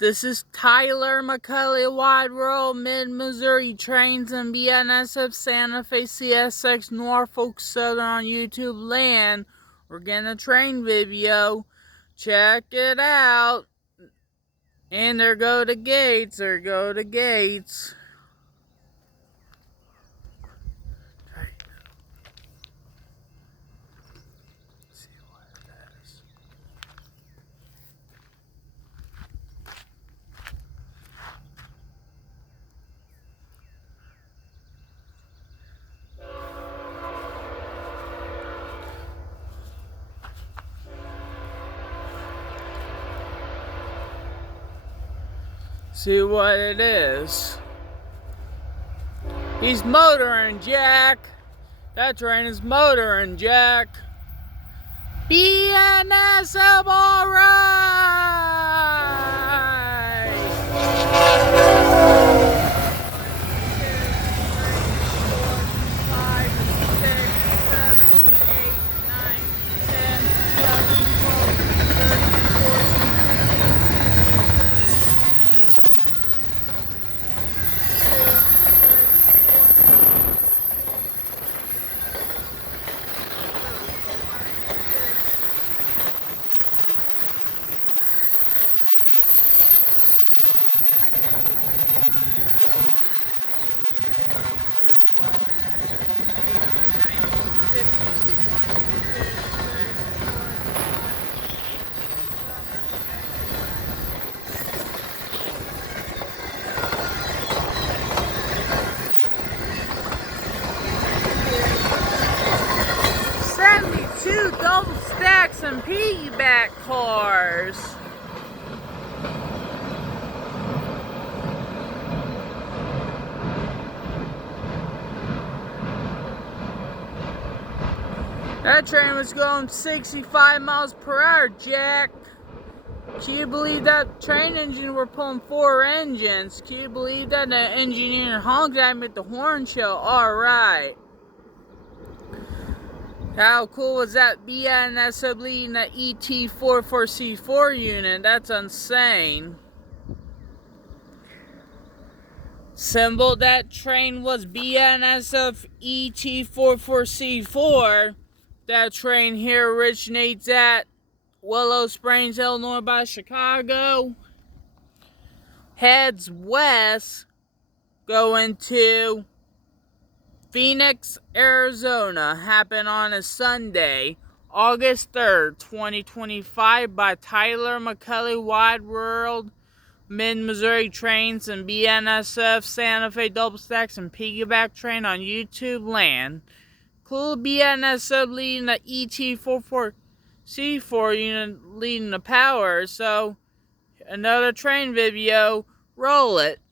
This is Tyler McCully, Wide World, Mid-Missouri Trains and BNSF Santa Fe CSX Norfolk Southern on YouTubeland. We're getting a train video. Check it out. And there go the gates. There go the gates. See what it is. See what it is. He's motoring, Jack. That train is motoring, Jack. BNSF, alright! Two double stacks and piggyback cars. That train was going 65 miles per hour, Jack. Can you believe that train engine were pulling 4 engines? Can you believe that the engineer honked at me at the horn show? Alright. How cool was that? BNSF leading the ET44C4 unit. That's insane. Symbol that train was BNSF ET44C4. That train here originates at Willow Springs, Illinois by Chicago. Heads west going to Phoenix, Arizona. Happened on a Sunday, August 3rd, 2025 by Tyler McCully, Wide World, Mid-Missouri Trains and BNSF Santa Fe Double Stacks and Piggyback Train on YouTubeland. Cool. BNSF leading the ET44C4 unit leading the power. So, another train video. Roll it.